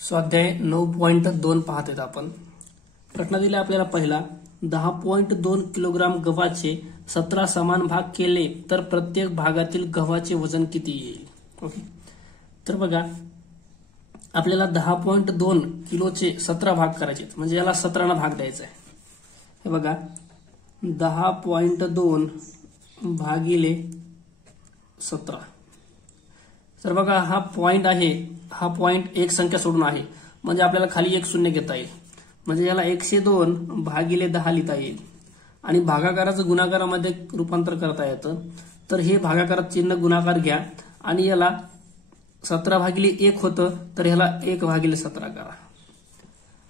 स्वाध्याय 9.2 पाहत आहेत आपण. प्रश्न दिला आपल्याला पहिला 10.2 किलोग्राम गव्हाचे 17 समान भाग केले तर प्रत्येक भागातील गव्हाचे वजन किती येईल. ओके, तर बघा आपल्याला 10.2 किलोचे 17 भाग करायचे म्हणजे याला 17 ना भाग द्यायचा आहे. हे बघा 10.2 भागिले 17. तर बघा हा पॉइंट आहे, हा पॉइंट एक संख्या सोडून आहे म्हणजे आपल्याला खाली एक शून्य घेता येईल म्हणजे याला 102 भागिले 10 लिहिता येईल आणि भागाकाराचं गुणाकारामध्ये रूपांतर करता येतं. तर हे भागाकारात चिन्ह गुणाकार घ्या आणि याला 17 भागिले 1 होतं तर ह्याला 1 भागिले 17 करा.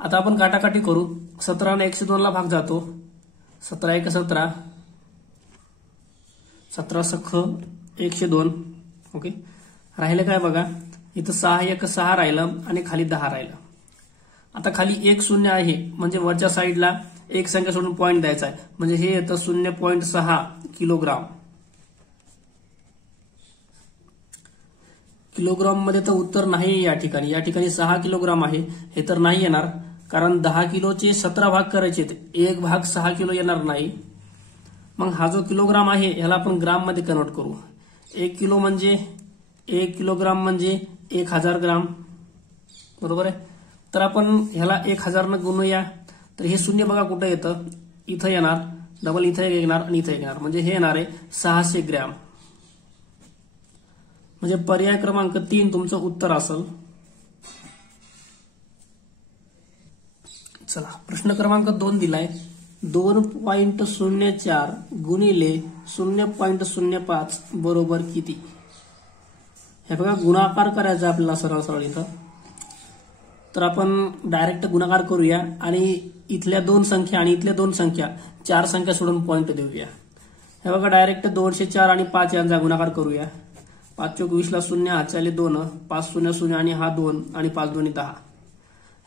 आता आपण काटाकाटी करू. 17 ने 102 ला भाग जातो. 17 1 17, 17 सख 102. ओके, राहिलं काय बघा इथं 6 1 6 राहिलं आणि खाली 10 राहिलं. आता खाली एक शून्य आहे म्हणजे वरच्या साईडला एक संख्या सोडून पॉइंट द्यायचा आहे म्हणजे हे येतं 0.6 किलोग्राम. किलोग्राम मध्ये तर उत्तर नाही या ठिकाणी. या ठिकाणी 6 किलोग्राम आहे, हे तर नाही येणार कारण 10 किलोचे 17 भाग करायचे, एक भाग 6 किलो येणार नाही. मग हा जो किलोग्राम आहे ह्याला आपण ग्राम मध्ये कन्वर्ट करू. 1 किलो म्हणजे 1 किलोग्राम म्हणजे 1000 ग्राम, बरोबर आहे. तर आपण ह्याला 1000 न गुणूया तर हे शून्य बघा कुठं येतं, इथं येणार, डबल इथं येणार आणि इथं येणार म्हणजे हे येणार आहे 600 ग्रॅम. म्हणजे पर्याय क्रमांक 3 तुमचं उत्तर असेल. चला प्रश्न क्रमांक 2 दिलाय 2.04 गुणिले 0.05 बरोबर किती. हे बघा गुणाकार करायचा आपल्याला सरळ सरळ इथं. तर आपण डायरेक्ट गुणाकार करूया आणि इथल्या दोन संख्या आणि इथल्या दोन संख्या 4 संख्या सोडून पॉइंट देऊया. हे बघा डायरेक्ट 204 आणि 5 यांचा गुणाकार करूया. 5 चौक 20 ला 0 हातचाले 2, 5 0 0 आणि हा 2 आणि 5 2 10.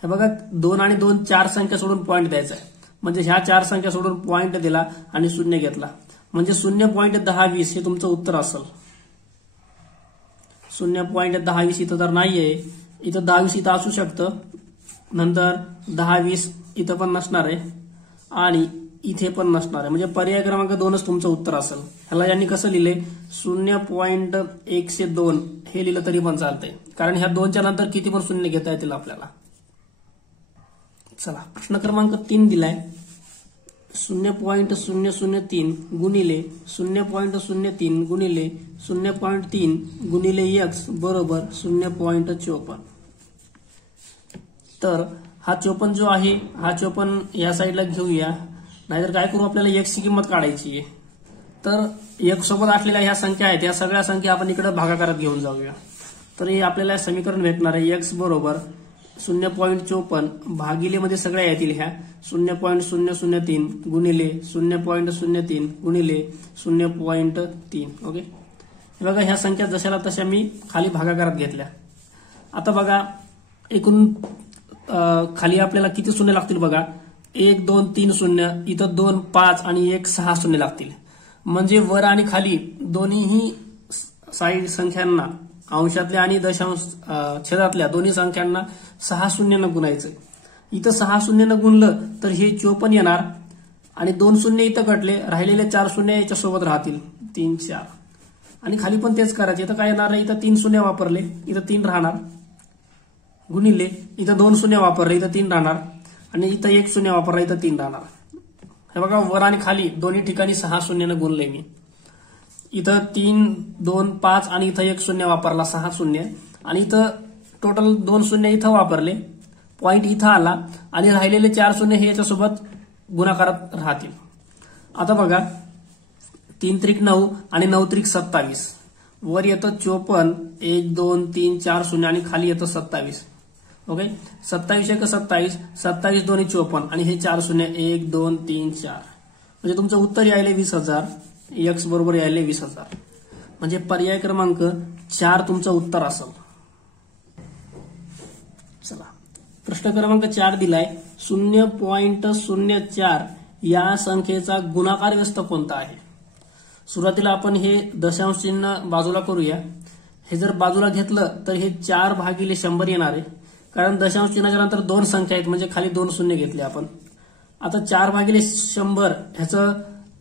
हे बघा 2 आणि 2 4 संख्या सोडून पॉइंट द्यायचा आहे म्हणजे ह्या 4 संख्या सोडून पॉइंट दिला आणि शून्य घेतला म्हणजे 0.1020 हे तुमचं उत्तर असेल. 0.1020 इथं तर नाहीये, इथं 10-20 इथं असू शकतं, नंतर 10-20 इथं पण नसणार आहे आणि इथे पण नसणार आहे म्हणजे पर्याय क्रमांक 2च तुमचं उत्तर असेल. ह्याला यांनी कसं लिहिले 0.102 हे लिहिलं तरी पण चालतंय कारण ह्या 2च्या नंतर किती पण शून्य घेता येतील आपल्याला. चला प्रश्न क्रमांक 3 दिलाय 0.003 गुणिले 0.03 गुणिले 0.3 गुणिले x बरोबर 0.54. तर हा 54 जो आहे हा 54 या साईडला घेऊया, नाहीतर काय करू आपल्याला x ची किंमत काढायची आहे. तर x सोबत असलेल्या ह्या संख्या आहेत या सगळ्या संख्या आपण इकडे भागाकारात घेऊन जाऊया. तर हे आपल्याला समीकरण भेटणार आहे x बरोबर 0.54 भागिले मध्ये सगळ्या येतील ह्या 0.003 गुणिले 0.03 गुणिले 0.3. ओके, हे बघा ह्या संख्या जशाला तशा मी खाली भागाकारात घेतल्या. आता बघा एकूण खाली आपल्याला किती शून्य लागतील बघा 1 2 3 शून्य, इथं 2 5 आणि 1 6 शून्य लागतील म्हणजे वर आणि खाली दोन्हीही साईड संख्यांना अंशातल्या आणि दशांश छेदातल्या दोन्ही संख्यांना 6 शून्यानं गुणायचं. इथं 6 शून्यानं गुणलं तर हे 54 येणार आणि 2 शून्य इथं कटले, राहिलेले 4 शून्य याच्या सोबत राहतील 3 4 आणि खाली पण तेच करायचे. इथं काय येणार आहे, इथं 3 शून्य वापरले इथं 3 राहणार गुणिले इथं 2 शून्य वापरले इथं 3 राहणार आणि इथं 1 शून्य वापरला इथं 3 राहणार. हे बघा वर आणि खाली दोन्ही ठिकाणी 6 शून्यानं गुणले मी. इथं 3 2 5 आणि इथं 1 शून्य वापरला 6 शून्य आणि इथं टोटल 2 शून्य इथं वापरले, पॉइंट इथं आला आणि राहिलेले 4 शून्य हे याच्यासोबत गुणाकारात राहतील. आता बघा 3 त्रिक 9 आणि 9 त्रिक 27, वर येतं 54 1 2 3 4 शून्य आणि खाली येतं 27. ओके, 27 1 27, 27 2 54 आणि हे 4 शून्य 1 2 3 4 म्हणजे तुमचं उत्तर यायले 20,000. x बरोबर यायले 20,000 म्हणजे पर्याय क्रमांक 4 तुमचं उत्तर असेल. चला प्रश्न क्रमांक 4 दिलाय 0.04 या संख्येचा गुणाकार व्यस्त कोणता आहे. सुरुवातीला आपण हे दशांश चिन्ह बाजूला करूया. हे जर बाजूला घेतलं तर हे 4 भागिले 100 येणार आहे. कारण दशांश चिन्हाच्या नंतर दोन संख्या आहेत म्हणजे खाली 2 शून्य घेतले आपण. आता 4/100 ह्याचं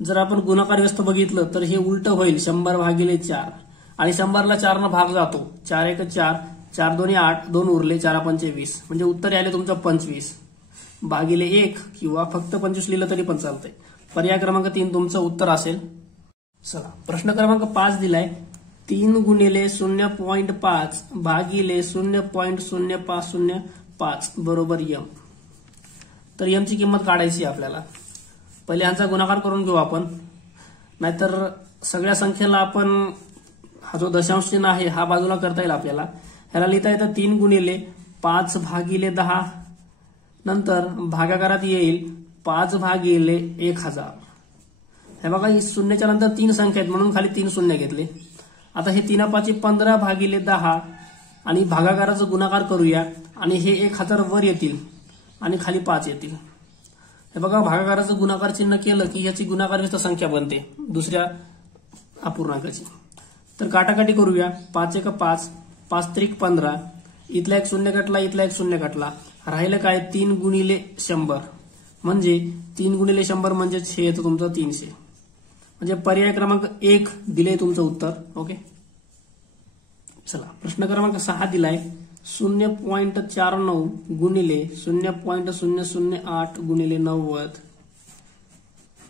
जर आपण गुणाकार व्यस्त बघितलं तर हे उलट होईल 100/4 आणि 100ला 4 भाग जातो. 4 1 4, 4 2 8, 2 उरले, 4 5 20 म्हणजे उत्तर आले तुमचं 25/1 किंवा फक्त 25 लिहिलं तरी पण चालतंय. पर्याय क्रमांक 3 तुमचं उत्तर असेल. चला प्रश्न क्रमांक 5 दिलाय 3 गुणिले 0.5 भागिले 0.0505 बरोबर m. तर m ची किंमत काढायची आपल्याला. पहिले ह्यांचा गुणाकार करून घेऊ आपण, नाहीतर सगळ्या संख्येला आपण हा जो दशांश चिन्ह आहे हा बाजूला करता येईल आपल्याला. ह्याला लिहिता येतं 3 गुणिले 5/10 नंतर भागाकारात येईल 5/1000. हे बघा शून्याच्या नंतर 3 संख्या आहेत म्हणून खाली 3 शून्य घेतले. आता हे 3 5 15/10 आणि भागाकाराचा गुणाकार करूया आणि हे 1000 वर येतील आणि खाली 5 येतील. हे बघा भागाकाराचं गुणाकार चिन्ह केलं की याची गुणाकार व्यस्त संख्या बनते दुसऱ्या अपूर्णांकाची. तर काटाकाटी करूया. 5 1 5, 5 3 15, इथला एक शून्य कटला, इथला एक शून्य कटला, राहिलं काय 3 गुणिले 100 म्हणजे 3 गुणिले 100 म्हणजे हे येतं तुमचं 300. म्हणजे पर्याय क्रमांक 1 दिले तुमचं उत्तर. ओके. चला प्रश्न क्रमांक 6 दिलाय 0.49 गुणिले 0.008 गुणिले 90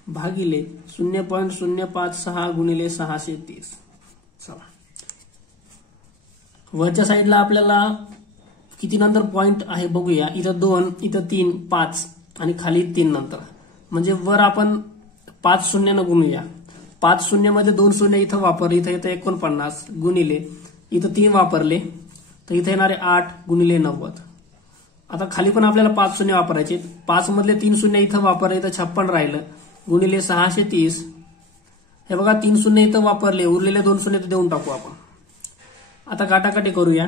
भागिले 0.056 गुणिले 630. चला वरच्या साईडला आपल्याला किती नंतर पॉइंट आहे बघूया. इथं 2, इथं 3, 5 आणि खाली 3 नंतर. म्हणजे वर आपण 5 शून्यानं गुणूया. 5 शून्यमध्ये 2 शून्य इथं वापरले, इथं येतं 49 गुणिले इथं 3 वापरले तर इथे येणारे 8 गुणिले 90. आता खाली पण आपल्याला 5 शून्य वापरायचे. 5 मधले 3 शून्य इथं वापरले तर 56 राहिलं गुणिले 630. हे बघा 3 शून्य इथं वापरले, उरलेले 2 शून्य तर देऊन टाकू आपण. आता काटाकाटी करूया.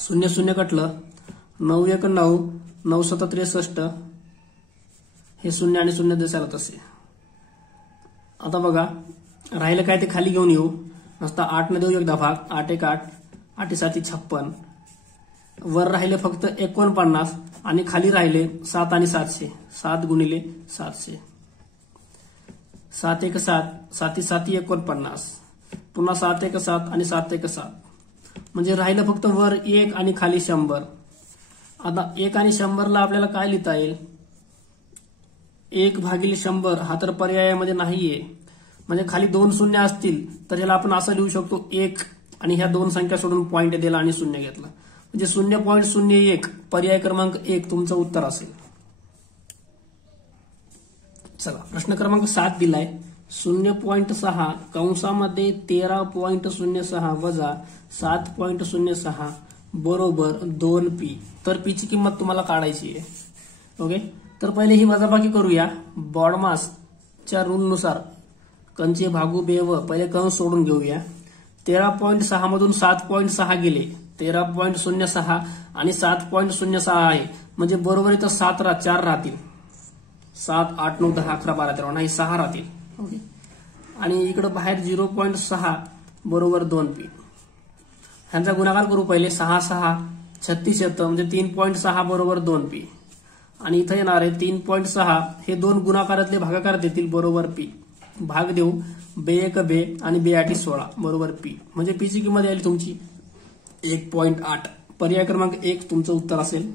0 0 कटलं, 9 1 9, 9 7 63, हे 0 आणि 0 दिसायला तसे. आता बघा राहिलं काय ते खाली घेऊन येऊ. नसता 8 ने देऊ एकदा भाग. 8 1 8, 8 7 56, वर राहिले फक्त 49 आणि खाली राहिले 7 आणि 700. 7 गुणिले 700, 7 1 7, 7 7 49, पुन्हा 7 1 7 आणि 7 1 7 म्हणजे राहिलं फक्त वर 1 आणि खाली 100. आता 1 आणि 100ला आपल्याला काय लिहिता येईल. 1/100 हा तर पर्यायामध्ये नाहीये. म्हणजे खाली 2 शून्य असतील तर याला आपण असं लिहू शकतो 1 आणि ह्या 2 संख्या सोडून पॉइंट दिला आणि शून्य घेतला म्हणजे 0.01 पर्याय क्रमांक 1 तुमचं उत्तर असेल. चला प्रश्न क्रमांक 7 दिलाय 0.6 कंसामध्ये 13.06 वजा 7.06 बरोबर 2p. तर p ची किंमत तुम्हाला काढायची आहे. ओके. तर पहिले ही वजाबाकी करूया. बॉडमासच्या रूलनुसार कंचे भागू बेव पहिले कंस सोडून घेऊया. 13.6 मधून 7.6 गेले, 13.06 आणि 7.06 आहे म्हणजे बरोबर इथं 4 राहतील. 7 8 9 10 11 12 13 नाही 6 राहतील. ओके. आणि इकडे बाहेर 0.6 बरोबर 2p. ह्यांचा गुणाकार करू पहिले. 6 6 36 येतं म्हणजे 3.6 बरोबर 2p. आणि इथं येणार आहे 3.6 हे 2 गुणाकारातले भागाकार देतील बरोबर p. भाग देऊ बे 1 बे आणि बे 8 16 बरोबर p. म्हणजे p ची किंमत आली तुमची 1.8. पर्याय क्रमांक 1 तुमचं उत्तर असेल.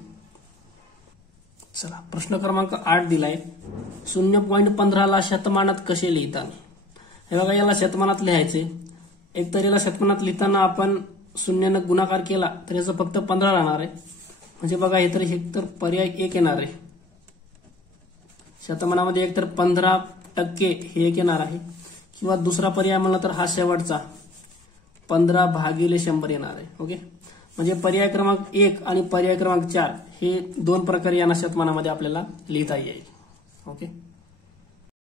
चला प्रश्न क्रमांक 8 दिलाय 0.15 ला शतमानात कसे लिहितात. हे बघा याला शतमानात लिहायचे. एक तर याला शतमानात लिहिताना आपण शून्यानं गुणाकार केला तर याचं फक्त 15 राहणार आहे. म्हणजे बघा हे तर पर्याय 1 येणार आहे. शतमानामध्ये एक तर 15% हे 1 येणार आहे किंवा दुसरा पर्याय म्हणला तर हा शेवटचा 15/100 येणार आहे. ओके. म्हणजे पर्याय क्रमांक 1 आणि पर्याय क्रमांक 4 हे 2 प्रकारे यांना शतमानामध्ये आपल्याला लिहिता येईल. ओके.